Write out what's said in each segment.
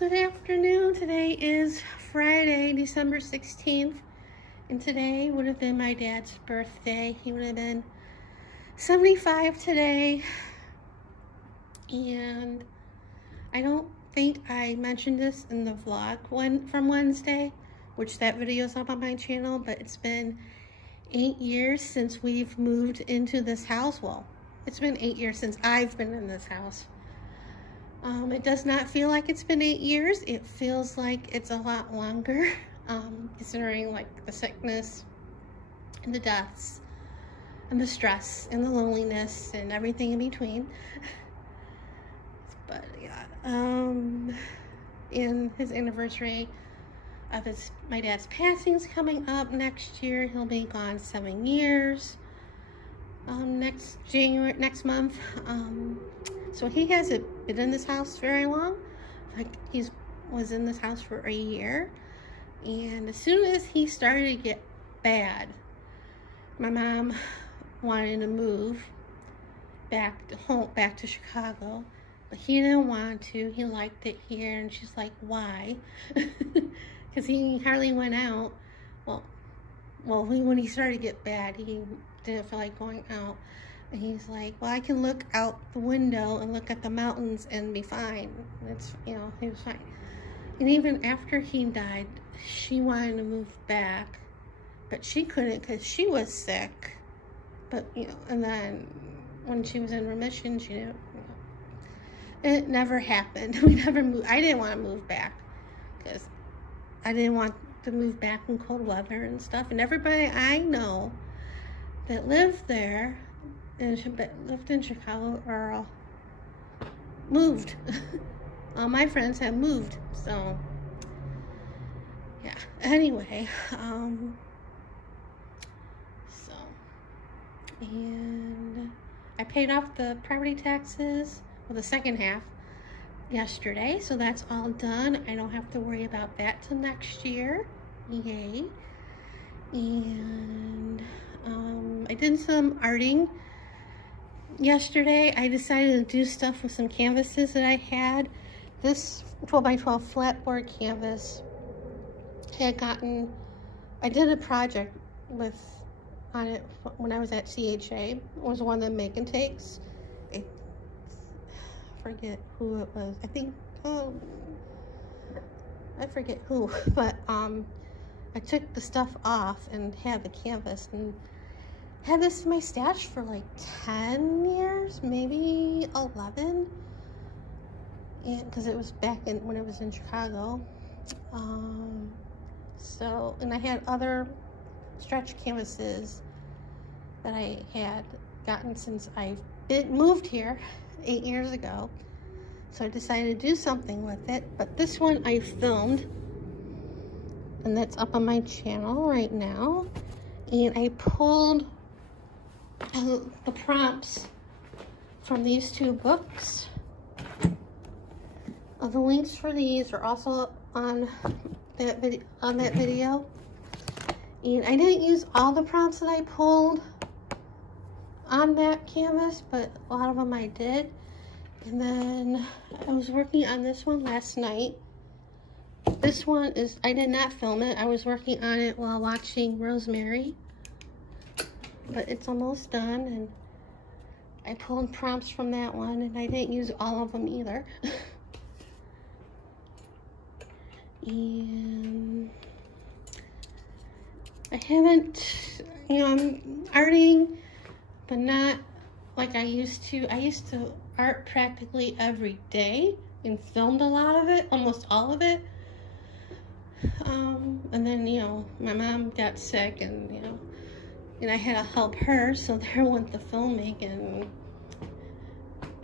Good afternoon. Today is Friday, December 16th, and today would have been my dad's birthday. He would have been 75 today, and I don't think I mentioned this in the vlog from Wednesday, which that video is up on my channel, but it's been 8 years since we've moved into this house. Well, it's been 8 years since I've been in this house. It does not feel like it's been 8 years. It feels like it's a lot longer, considering like the sickness and the deaths and the stress and the loneliness and everything in between. But yeah, and his anniversary of my dad's passing is coming up next year. He'll be gone 7 years. Next month. So he hasn't been in this house very long. Like was in this house for a year, and as soon as he started to get bad, my mom wanted to move back to Chicago, but he didn't want to. He liked it here, and she's like, why? Because he hardly went out. Well, when he started to get bad, he didn't feel like going out. And he's like, well, I can look out the window and look at the mountains and be fine. It's, he was fine. And even after he died, she wanted to move back, but she couldn't because she was sick. But, and then when she was in remission, she didn't, it never happened. We never moved. I didn't want to move back because I didn't want to move back in cold weather and stuff. And everybody I know that lived there and lived in Chicago are all moved. All my friends have moved, so yeah. Anyway, and I paid off the property taxes, well, the second half, yesterday, so that's all done. I don't have to worry about that till next year. Yay. And I did some arting yesterday. I decided to do stuff with some canvases that I had. This 12x12 flat-board canvas I did a project on it when I was at CHA. It was one that Megan takes. I forget who it was. I forget who, but I took the stuff off and had the canvas and had this in my stash for like 10 years, maybe 11, and because it was back when it was in Chicago. And I had other stretch canvases that I had gotten since I moved here 8 years ago. So I decided to do something with it, but this one I filmed, and that's up on my channel right now. And I pulled the prompts from these two books. The links for these are also on that video. And I didn't use all the prompts that I pulled on that canvas, but a lot of them I did. And then I was working on this one last night. This one I did not film it. I was working on it while watching Rosemary. But it's almost done, and I pulled prompts from that one, and I didn't use all of them either. And I haven't, I'm arting, but not like I used to. I used to art practically every day and filmed a lot of it, almost all of it. And then, my mom got sick, and, and I had to help her, so there went the filming,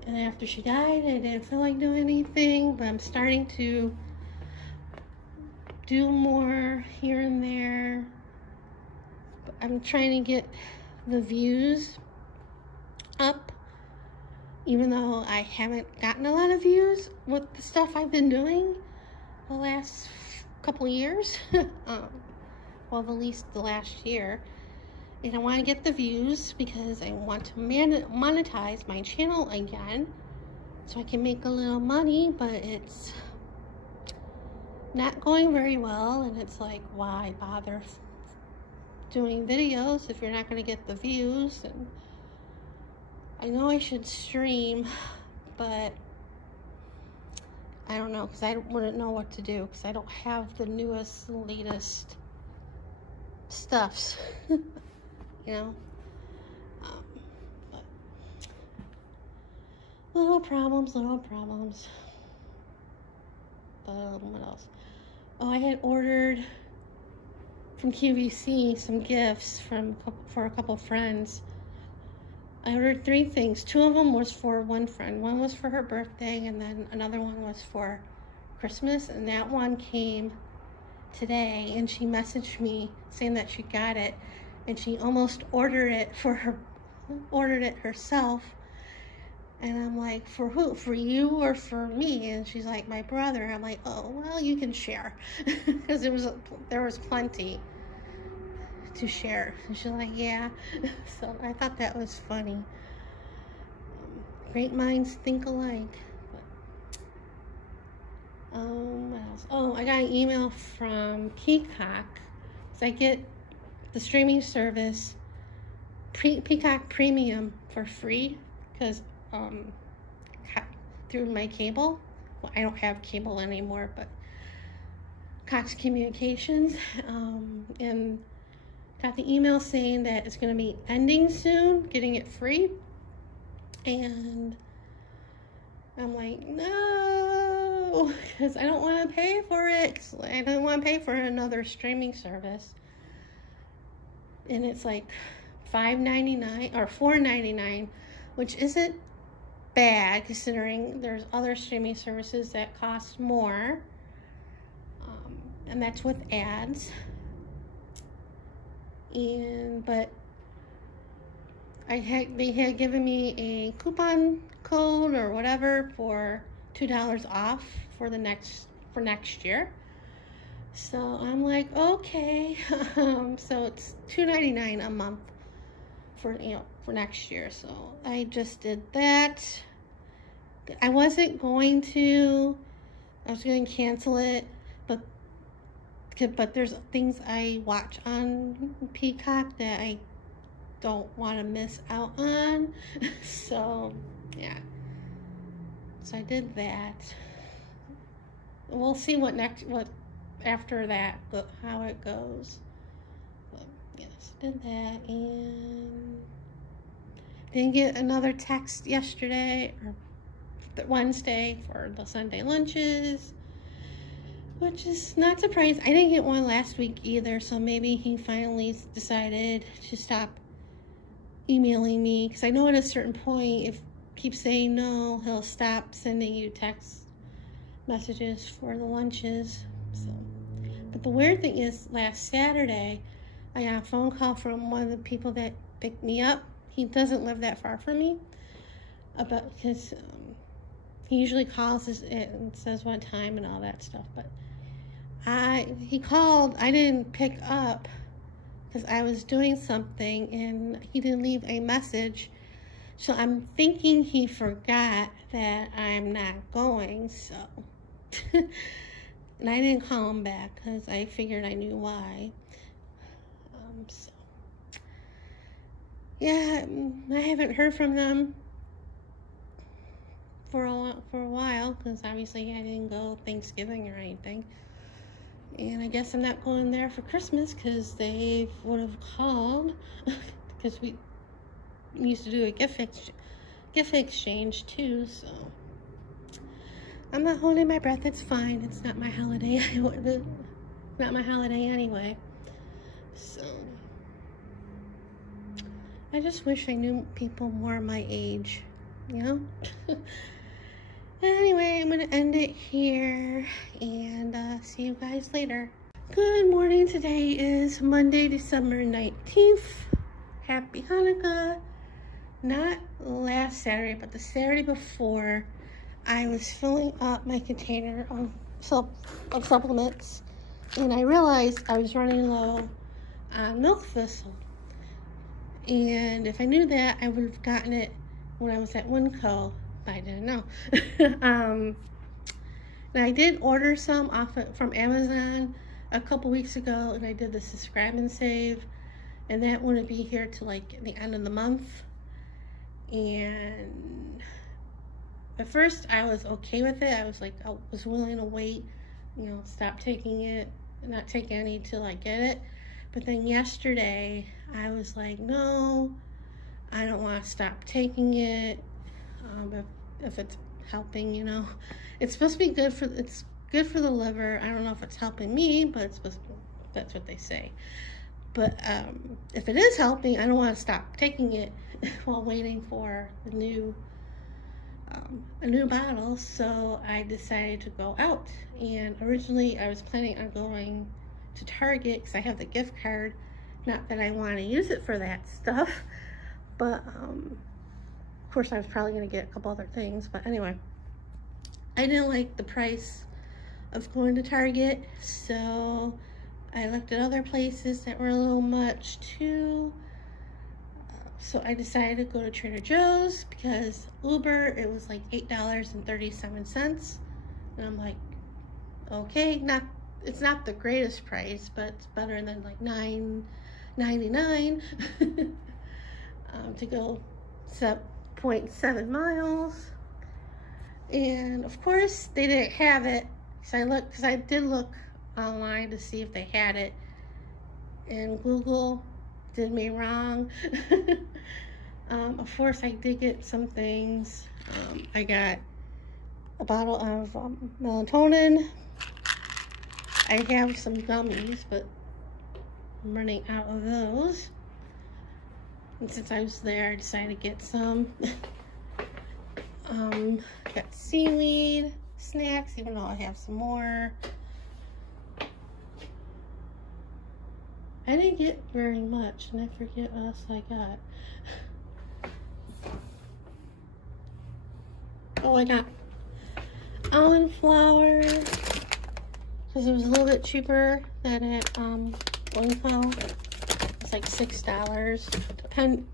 and after she died, I didn't feel like doing anything, but I'm starting to do more here and there. I'm trying to get the views up, even though I haven't gotten a lot of views with the stuff I've been doing the last couple of years. Well, at least the last year. And I want to get the views because I want to monetize my channel again so I can make a little money, but it's not going very well, and it's like, why bother doing videos if you're not going to get the views? And I know I should stream, but I don't know, because I wouldn't know what to do, because I don't have the newest, latest stuffs, you know. But little problems. But what else? Oh, I had ordered from QVC some gifts for a couple friends. I ordered 3 things. 2 of them was for one friend. One was for her birthday, and then another one was for Christmas. And that one came today, and she messaged me saying that she got it, and she almost ordered it herself. And I'm like, for who? For you or for me? And she's like, my brother. I'm like, oh, well, you can share, because there was plenty to share. And she's like, yeah. So I thought that was funny. Great minds think alike. But, what else? Oh, I got an email from Peacock. So I get the streaming service Peacock Premium for free, because through my cable. Well, I don't have cable anymore, but Cox Communications, and got the email saying that it's going to be ending soon, getting it free. And I'm like, no, because I don't want to pay for it. I don't want to pay for another streaming service. And it's like $5.99 or $4.99, which isn't bad considering there's other streaming services that cost more, and that's with ads. But they had given me a coupon code or whatever for $2 off for next year. So I'm like, okay. So it's $2.99 a month for next year. So I just did that. I was going to cancel it, but there's things I watch on Peacock that I don't want to miss out on. So yeah, so I did that. We'll see what after that, how it goes. But yes, did that. And didn't get another text yesterday or Wednesday for the Sunday lunches, which is not surprising. I didn't get one last week either, so maybe he finally decided to stop emailing me, because I know at a certain point, if you keep saying no, he'll stop sending you text messages for the lunches. So, but the weird thing is, last Saturday, I got a phone call from one of the people that picked me up. He doesn't live that far from me, because he usually calls and says what time and all that stuff. But he called, I didn't pick up because I was doing something, and he didn't leave a message. So I'm thinking he forgot that I'm not going. So, and I didn't call him back because I figured I knew why. So yeah, I haven't heard from them for a while, because obviously I didn't go Thanksgiving or anything, and I guess I'm not going there for Christmas, because they would have called, because we used to do a gift exchange too. So I'm not holding my breath. It's fine. It's not my holiday. Not my holiday anyway. So I just wish I knew people more my age, you know. Anyway, I'm going to end it here, and see you guys later. Good morning. Today is Monday, December 19th. Happy Hanukkah. Not last Saturday, but the Saturday before, I was filling up my container of supplements, and I realized I was running low on milk thistle. And if I knew that, I would have gotten it when I was at Winco. I didn't know. And And I did order some from Amazon a couple weeks ago, and I did the subscribe and save, and that wouldn't be here till like the end of the month. And at first I was okay with it. I was willing to wait, you know, stop taking it, not take any till I get it. But then yesterday I was like, no, I don't want to stop taking it. If it's helping, you know, it's supposed to be good for, it's good for the liver. I don't know if it's helping me, but it's supposed to, that's what they say. But if it is helping, I don't want to stop taking it while waiting for the new a new bottle. So I decided to go out, and originally I was planning on going to Target because I have the gift card. Not that I want to use it for that stuff, but of course I was probably going to get a couple other things. But anyway, I didn't like the price of going to Target, so I looked at other places that were a little much too. So I decided to go to Trader Joe's because Uber, it was like $8.37. And I'm like, okay, it's not the greatest price, but it's better than like $9.99 to go 0.7 miles. And of course they didn't have it. So I did look online to see if they had it, and Google did me wrong. Of course I did get some things. I got a bottle of melatonin. I have some gummies, but I'm running out of those. And since I was there, I decided to get some. Got seaweed snacks, even though I have some more. I didn't get very much, and I forget what else I got. Oh, I got almond flour because it was a little bit cheaper than at Winco. It's like $6. And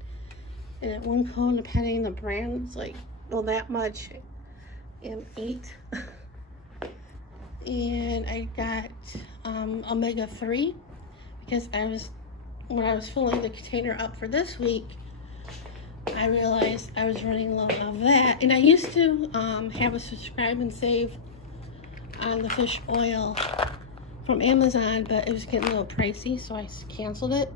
at Winco, depending on the brand, it's like, well, that much and 8. And I got omega-3 because when I was filling the container up for this week, I realized I was running low of that. And I used to have a subscribe and save on the fish oil from Amazon, but it was getting a little pricey, so I canceled it.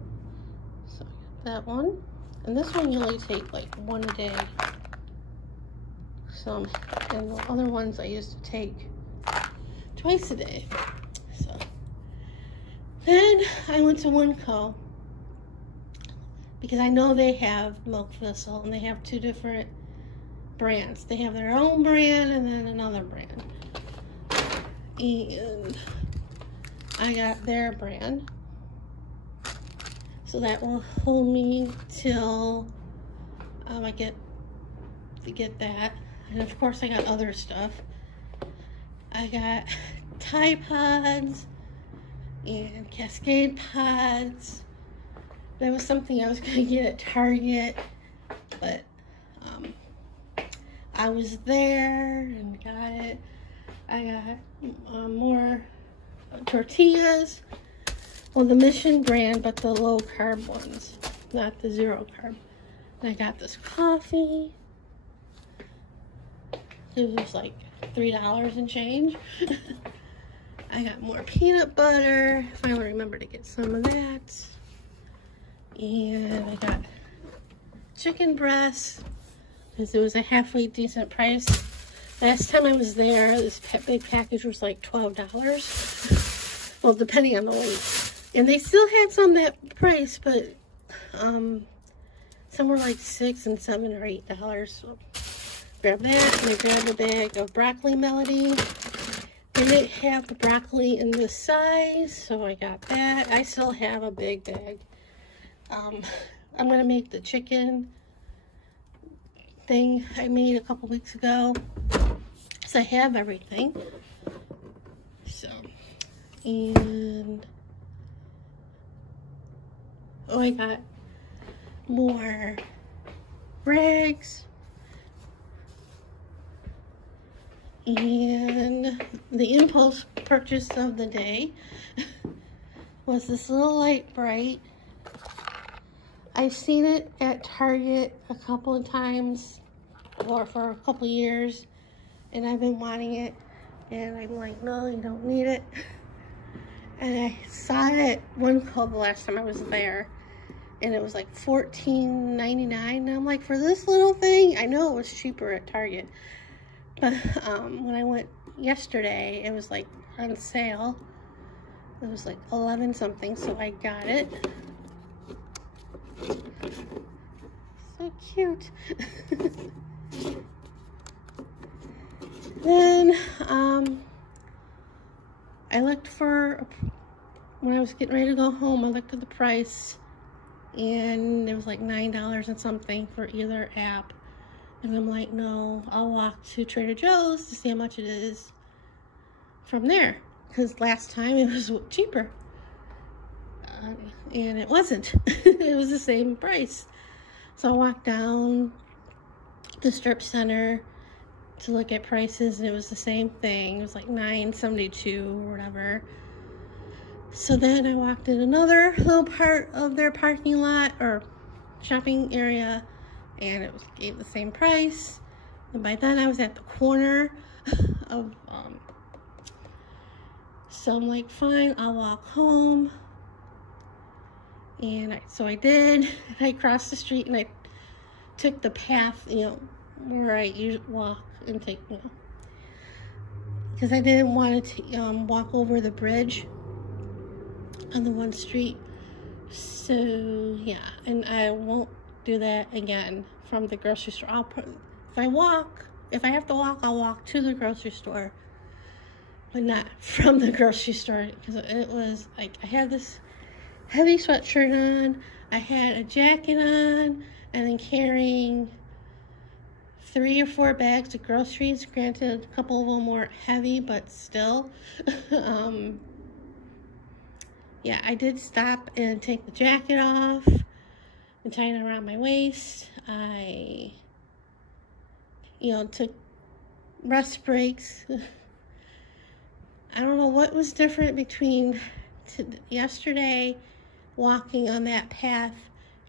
So I got that one. And this one you only take like one a day. And the other ones I used to take twice a day. So then I went to Winco because I know they have milk thistle, and they have 2 different brands. They have their own brand and then another brand. And I got their brand. So that will hold me till I get that. And of course I got other stuff. I got Tide Pods and Cascade Pods. That was something I was going to get at Target, but I was there and got it. I got more tortillas. Well, the Mission brand, but the low carb ones, not the 0 carb. And I got this coffee. It was like $3 and change. I got more peanut butter. I finally remembered to get some of that. And I got chicken breasts because it was a halfway decent price. Last time I was there, this big package was like $12. Well, depending on the weight. And they still had some that price, but some were like $6 and $7 or $8. So grab that, and I grabbed a bag of broccoli melody. They didn't have the broccoli in this size, so I got that. I still have a big bag. I'm gonna make the chicken thing I made a couple weeks ago, so I have everything. So, and oh, I got more rags. And the impulse purchase of the day was this little light bright. I've seen it at Target a couple of times, or for a couple of years, and I've been wanting it, and I'm like, no, you don't need it. And I saw it at Winco the last time I was there, and it was like $14.99, and I'm like, for this little thing? I know it was cheaper at Target, but when I went yesterday, it was like on sale. It was like 11 something, so I got it. So cute. Then I looked for, when I was getting ready to go home, I looked at the price, and it was like $9 and something for either app. And I'm like, no, I'll walk to Trader Joe's to see how much it is from there, because last time it was cheaper. And it wasn't. It was the same price. So I walked down the strip center to look at prices, and it was the same thing. It was like $9.72 or whatever. So then I walked in another little part of their parking lot or shopping area, and it was gave the same price. And by then I was at the corner of so I'm like, fine, I'll walk home. And so I did, and I crossed the street, and I took the path, you know, where I usually walk and take, you know, because I didn't want to walk over the bridge on the one street. So yeah, and I won't do that again from the grocery store. I'll put, if I have to walk, I'll walk to the grocery store, but not from the grocery store, because it was like, I had this heavy sweatshirt on, I had a jacket on, and then carrying 3 or 4 bags of groceries. Granted, a couple of them weren't heavy, but still. Yeah, I did stop and take the jacket off and tie it around my waist. I, you know, took rest breaks. I don't know what was different between yesterday walking on that path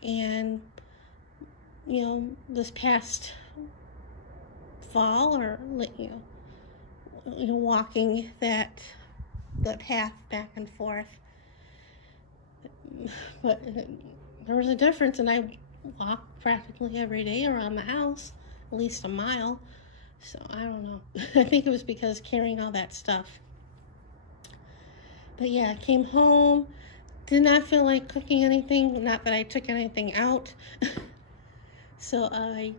and, you know, this past fall, or, you know, walking the path back and forth. But there was a difference, and I walk practically every day around the house, at least a mile. So I don't know. I think it was because carrying all that stuff. But yeah, I came home, did not feel like cooking anything, not that I took anything out. So I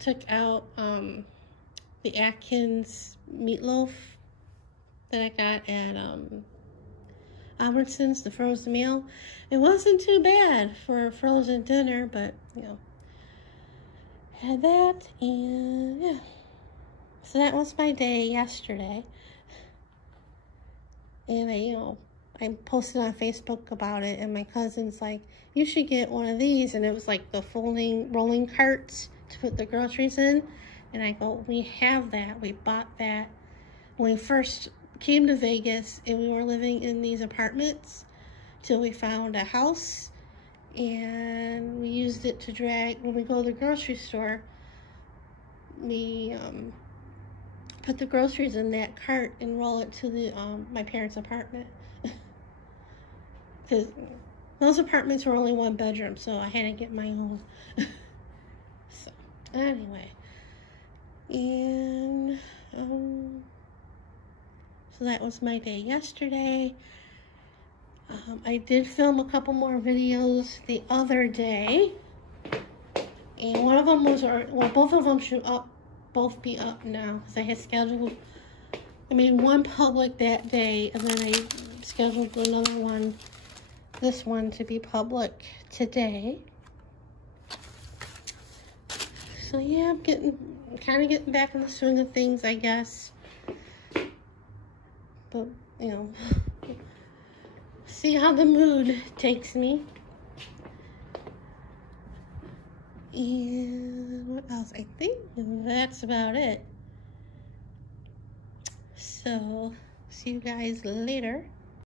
took out the Atkins meatloaf that I got at Albertsons, the frozen meal. It wasn't too bad for a frozen dinner, but, you know, had that, and yeah. So that was my day yesterday. And I posted on Facebook about it, and my cousin's like, you should get one of these. And it was like the folding rolling carts to put the groceries in. And I go, we have that. We bought that when we first came to Vegas, and we were living in these apartments till we found a house, and we used it to drag when we go to the grocery store. We put the groceries in that cart and roll it to the my parents' apartment, because those apartments were only 1 bedroom, so I had to get my own. So anyway, and so that was my day yesterday. I did film a couple more videos the other day, and one of them was, well, both of them should both be up now, because I had scheduled, I made one public that day, and then I scheduled another one, this one, to be public today. So yeah, I'm kind of getting back in the swing of things, I guess. But, you know, see how the mood takes me. And what else? I think that's about it. So, see you guys later.